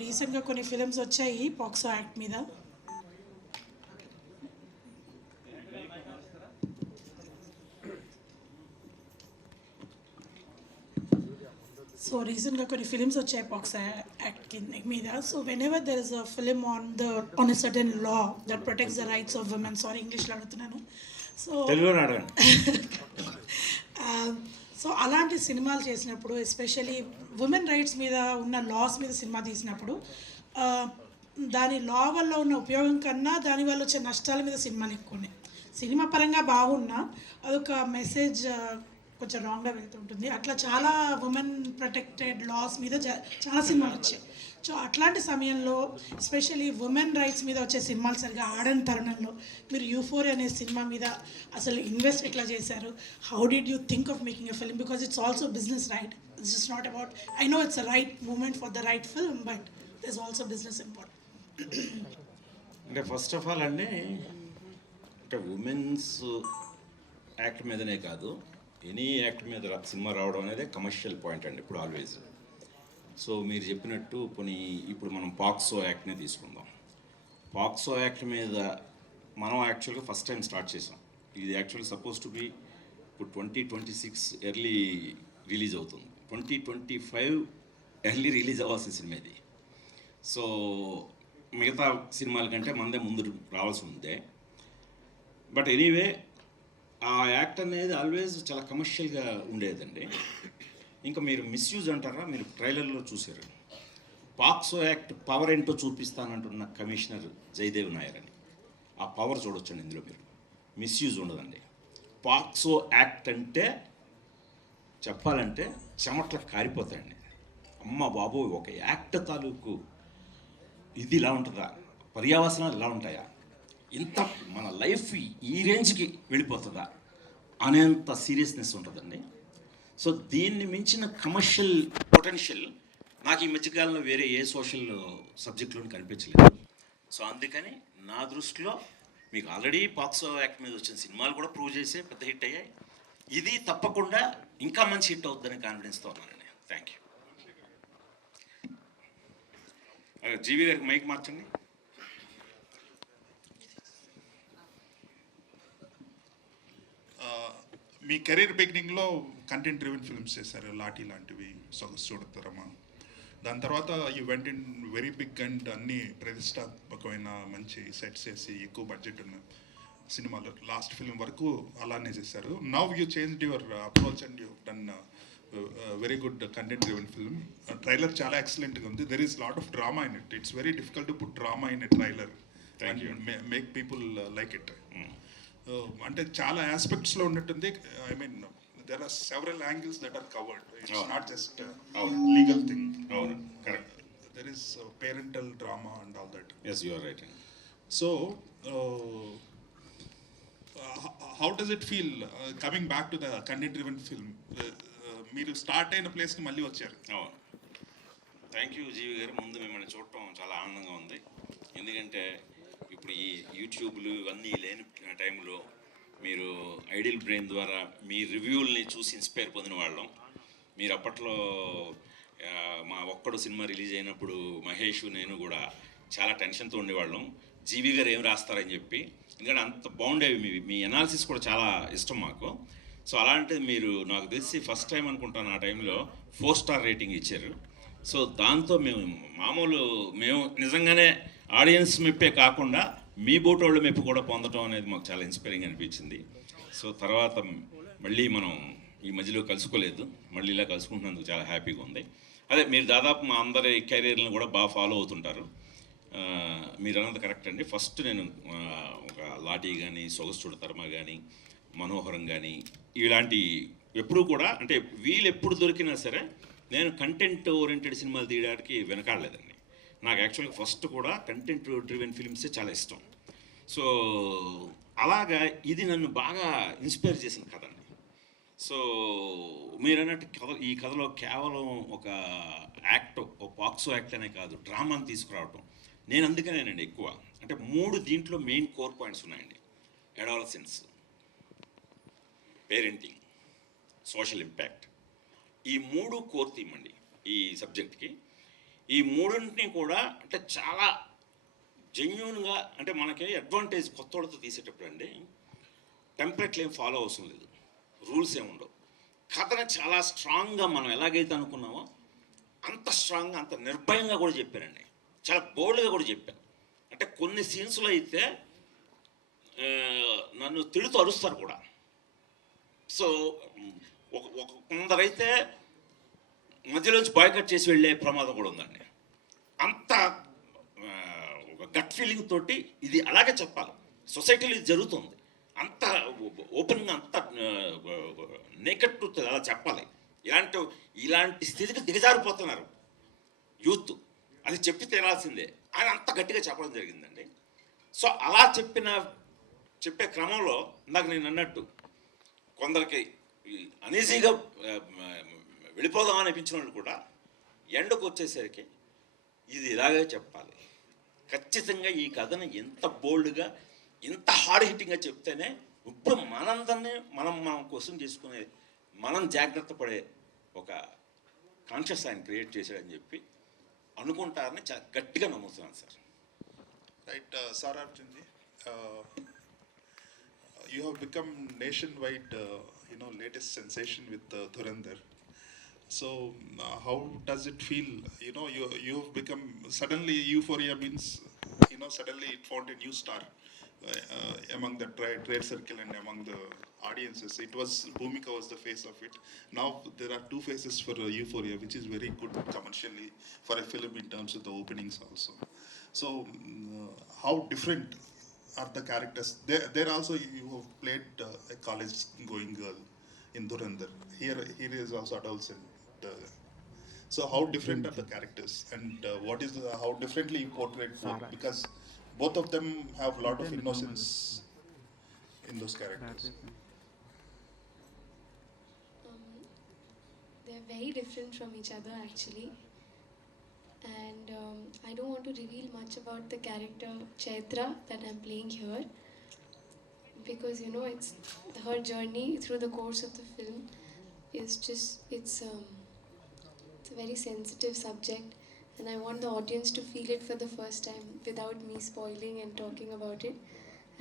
రీసెంట్గా కొన్ని ఫిలిమ్స్ వచ్చాయి పాక్సో యాక్ట్ మీద. రీసెంట్గా కొన్ని ఫిలిమ్స్ వచ్చాయి పాక్సో యాక్ట్ మీద. So when ever there is a film on a certain law that protects the rights of women, sorry ఇంగ్లీష్లో అడుగుతున్నాను. సో సో అలాంటి సినిమాలు చేసినప్పుడు, ఎస్పెషలీ ఉమెన్ రైట్స్ మీద ఉన్న లాస్ మీద సినిమా తీసినప్పుడు, దాని లా వల్ల ఉన్న ఉపయోగం కన్నా దానివల్ల వచ్చే నష్టాల మీద సినిమాలు ఎక్కువ ఉన్నాయి. సినిమా పరంగా బాగున్నా అదొక మెసేజ్ కొంచెం రాంగ్గా వెళ్తుంటుంది. అట్లా చాలా ఉమెన్ ప్రొటెక్టెడ్ లాస్ మీద చాలా సినిమాలు వచ్చాయి. సో అట్లాంటి సమయంలో ఎస్పెషల్లీ ఉమెన్ రైట్స్ మీద వచ్చే సినిమాలు సరిగా ఆడని తరుణంలో మీరు యూఫోరియా అనే సినిమా మీద అసలు ఇన్వెస్ట్ ఎట్లా చేశారు? How did you think of making a film? Because it's also business, right? It's just not about, I know it's a right moment for the right film, but this also business important. అంటే first of all అండి, అంటే women's act మీదనే కాదు, any act మీద cinema రావడం అనేది commercial point అండి ఇప్పుడు ఆల్వేజ్. సో మీరు చెప్పినట్టు ఇప్పుడు మనం పాక్సో యాక్ట్నే తీసుకుందాం. పాక్సో యాక్ట్ మీద మనం యాక్చువల్గా ఫస్ట్ టైం స్టార్ట్ చేసాం. ఇది యాక్చువల్గా సపోజ్ టు బి ఇప్పుడు 2026 ఎర్లీ రిలీజ్ అవుతుంది, 2025 ఎర్లీ రిలీజ్ అవ్వాల్సిన సినిమా ఇది. సో మిగతా సినిమాల కంటే మనదే ముందు రావాల్సి ఉందే. బట్ ఎనీవే ఆ యాక్ట్ అనేది ఆల్వేజ్ చాలా కమర్షియల్గా ఉండేదండి. ఇంకా మీరు మిస్యూజ్ అంటారా, మీరు ట్రైలర్లో చూశారు. పాక్సో యాక్ట్ పవర్ ఏంటో చూపిస్తానంటున్న కమిషనర్ జయదేవ్ నాయర్ అని. ఆ పవర్ చూడొచ్చండి ఇందులో. మీరు మిస్యూజ్ ఉండదండి. పాక్సో యాక్ట్ అంటే చెప్పాలంటే చెమట్లకు కారిపోతాయండి. అమ్మ బాబోయ్, ఒక యాక్ట్ తాలూకు ఇది ఇలా ఉంటుందా, పర్యావసనాలు ఇలా ఉంటాయా, ఇంత మన లైఫ్ ఈ రేంజ్కి వెళ్ళిపోతుందా అనేంత సీరియస్నెస్ ఉంటుందండి. సో దీన్ని మించిన కమర్షియల్ పొటెన్షియల్ నాకు ఈ మధ్యకాలంలో వేరే ఏ సోషల్ సబ్జెక్టులోనూ కనిపించలేదు. సో అందుకని నా దృష్టిలో మీకు ఆల్రెడీ పాక్సో యాక్ట్ మీద వచ్చిన సినిమాలు కూడా ప్రూవ్ చేసే పెద్ద హిట్ అయ్యాయి. ఇది తప్పకుండా ఇంకా మంచి హిట్ అవుతుందని కాన్ఫిడెన్స్తో ఉన్నానండి. Thank you. జీవి గారికి మైక్ మార్చండి. మీ కెరీర్ బిగినింగ్లో కంటెంట్ డ్రివెన్ ఫిల్మ్స్ చేశారు, లాఠీ లాంటివి, సొగసు చూడతారమ్మా. దాని తర్వాత you went in very big and అన్ని ప్రతిష్టాత్మకమైన మంచి సెట్స్ చేసి ఎక్కువ బడ్జెట్ ఉన్న సినిమాలు లాస్ట్ ఫిల్మ్ వరకు అలానే చేశారు. Now you change your approach and you done very good content driven film. Trailer చాలా ఎక్సలెంట్గా ఉంది. There is lot of drama in it. It's very difficult to put drama in a trailer and make people like it. అంటే చాలా ఆస్పెక్ట్స్లో ఉన్నట్టుంది. I mean there are several angles that are covered. It's not just legal thing. There is parental drama and all that. Yes, you are right. So how does it feel coming back to the content driven film? మీరు start అయిన ప్లేస్కి మళ్ళీ వచ్చారు. Thank you జీవి గారు. ముందు మిమ్మల్ని చూడటం చాలా ఆనందంగా ఉంది. ఎందుకంటే ఇప్పుడు ఈ యూట్యూబ్లు ఇవన్నీ లేని టైంలో మీరు ఐడియల్ బ్రెయిన్ ద్వారా మీ రివ్యూల్ని చూసి ఇన్స్పైర్ పొందిన వాళ్ళం. మీరు అప్పట్లో మా ఒక్కడు సినిమా రిలీజ్ అయినప్పుడు మహేష్ నేను కూడా చాలా టెన్షన్తో ఉండేవాళ్ళం, జీవి గారు ఏం రాస్తారని చెప్పి. ఎందుకంటే అంత బాగుండేవి మీ అనాలిసిస్ కూడా చాలా ఇష్టం మాకు. సో అలాంటిది మీరు నాకు తెలిసి ఫస్ట్ టైం అనుకుంటాను ఆ టైంలో 4 స్టార్ రేటింగ్ ఇచ్చారు. సో దాంతో మేము నిజంగానే ఆడియన్స్ మెప్పే కాకుండా మీ బోటోళ్ళ మెప్పు కూడా పొందడం అనేది మాకు చాలా ఇన్స్పైరింగ్ అనిపించింది. సో తర్వాత మళ్ళీ మనం ఈ మధ్యలో కలుసుకోలేదు, మళ్ళీ ఇలా కలుసుకుంటున్నందుకు చాలా హ్యాపీగా ఉంది. అదే మీరు దాదాపు మా అందరి కెరీర్లను కూడా బాగా ఫాలో అవుతుంటారు. మీరు అన్నది కరెక్ట్ అండి. ఫస్ట్ నేను ఒక లాఠీ కానీ, సొగసు చూడతరమా కానీ, మనోహరం కానీ ఇలాంటి ఎప్పుడూ కూడా, అంటే వీళ్ళు ఎప్పుడు దొరికినా సరే నేను కంటెంట్ ఓరియంటెడ్ సినిమాలు తీయడానికి వెనకాడలేదండి. నాకు యాక్చువల్గా ఫస్ట్ కూడా కంటెంట్ డ్రివెన్ ఫిల్మ్సే చాలా ఇష్టం. సో అలాగా ఇది నన్ను బాగా ఇన్స్పైర్ చేసిన కథ అండి. సో మీరు అన్నట్టు ఈ కథలో కేవలం ఒక యాక్ట్, ఒక పాక్సో యాక్ట్ అనే కాదు, డ్రామాని తీసుకురావటం నేను అందుకనేనండి ఎక్కువ. అంటే 3 దీంట్లో మెయిన్ కోర్ పాయింట్స్ ఉన్నాయండి. Adolescence, parenting, social impact. ఈ 3 కోర్ థీమ్ అండి ఈ సబ్జెక్ట్కి. ఈ మూడింటిని కూడా అంటే చాలా జెన్యున్గా, అంటే మనకి అడ్వాంటేజ్ కొత్త వాళ్ళతో తీసేటప్పుడు అండి టెంప్లెట్లు ఏం ఫాలో అవసరం లేదు, రూల్స్ ఏమి ఉండవు. కథను చాలా స్ట్రాంగ్గా మనం ఎలాగైతే అనుకున్నామో అంత స్ట్రాంగ్గా, అంత నిర్భయంగా కూడా చెప్పానండి. చాలా బోల్డ్గా కూడా చెప్పాను. అంటే కొన్ని సీన్స్లో అయితే నన్ను తిడుతూ అరుస్తారు కూడా. సో ఒక కొందరైతే మధ్యలోంచి బాయ్కట్ చేసి వెళ్ళే ప్రమాదం కూడా ఉందండి. అంత ఒక గట్ ఫీలింగ్ తోటి ఇది అలాగే చెప్పాలి. సొసైటీలో ఇది జరుగుతుంది, అంత ఓపెన్గా, అంత నేకెడ్ ట్రూత్ అలా చెప్పాలి. ఇలాంటి స్థితికి దిగజారిపోతున్నారు యూత్, అది చెప్పి తీరాల్సిందే అని అంత గట్టిగా చెప్పడం జరిగిందండి. సో అలా చెప్పే క్రమంలో ఇందాక నేను అన్నట్టు కొందరికి అనీజీగా వెళ్ళిపోదాం అనిపించిన వాళ్ళు కూడా ఎండకు వచ్చేసరికి ఇది ఇలాగే చెప్పాలి, ఖచ్చితంగా ఈ కథను ఎంత బోల్డ్గా, ఇంత హార్డ్ హిట్టింగ్గా చెప్తేనే ఇప్పుడు మనందరినీ మనం క్వశ్చన్ చేసుకునే, మనం జాగ్రత్త పడే ఒక కాన్షియస్ ఆయన క్రియేట్ చేశాడని చెప్పి అనుకుంటారని చాలా గట్టిగా నమ్ముతున్నాను sir. Right sir Arjun ji, you have become nationwide, latest sensation with Dhurandhar. So how does it feel? You have become suddenly Euphoria means, suddenly it found a new star among the trade circle and among the audiences. It was Bhumika was the face of it. Now there are two faces for Euphoria, which is very good commercially for a film in terms of the openings also. So how different are the characters? There also you have played a college-going girl in Dhurandhar. Here is also adolescent. So how different are the characters, and what is how differently you portrayed both? Because both of them have a lot of innocence in those characters. They're very different from each other actually, and I don't want to reveal much about the character Chaitra that I'm playing here, because it's her journey through the course of the film is just it's a very sensitive subject, and I want the audience to feel it for the first time without me spoiling and talking about it.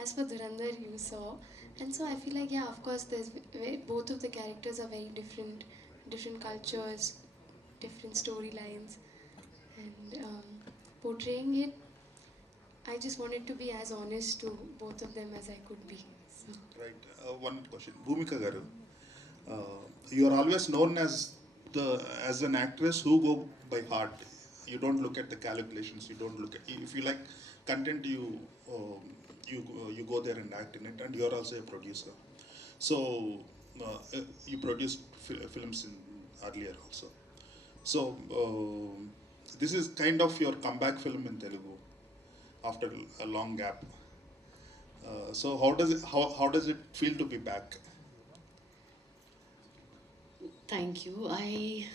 As for Dhurandhar, you saw, and so I feel like, yeah, of course both of the characters are very different cultures, different storylines, and portraying it, I just wanted to be as honest to both of them as I could be. So. Right. One question, Bhumika garu, you are always known as an actress who go by heart. You don't look at the calculations. You don't look at, if you like content, you go there and act in it. And you are also a producer. So you produced films in earlier also. So this is kind of your comeback film in Telugu after a long gap. So how does it feel to be back? Thank you. I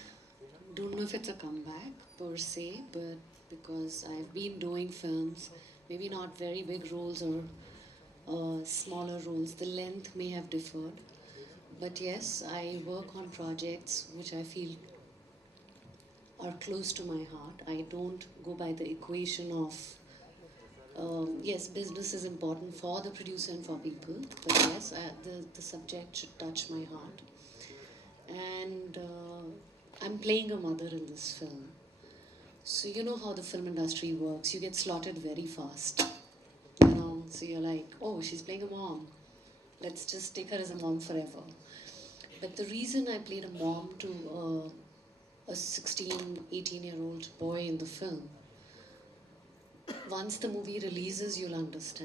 don't know if it's a comeback per se, but because I've been doing films, maybe not very big roles or smaller roles, the length may have differed. But yes, I work on projects which I feel are close to my heart. I don't go by the equation of yes, business is important for the producer and for people, but yes, the subject should touch my heart. And I'm playing a mother in this film. So you know how the film industry works. You get slotted very fast. So you're like, oh, she's playing a mom. Let's just take her as a mom forever. But the reason I played a mom to a 16, 18-year-old boy in the film, once the movie releases, you'll understand.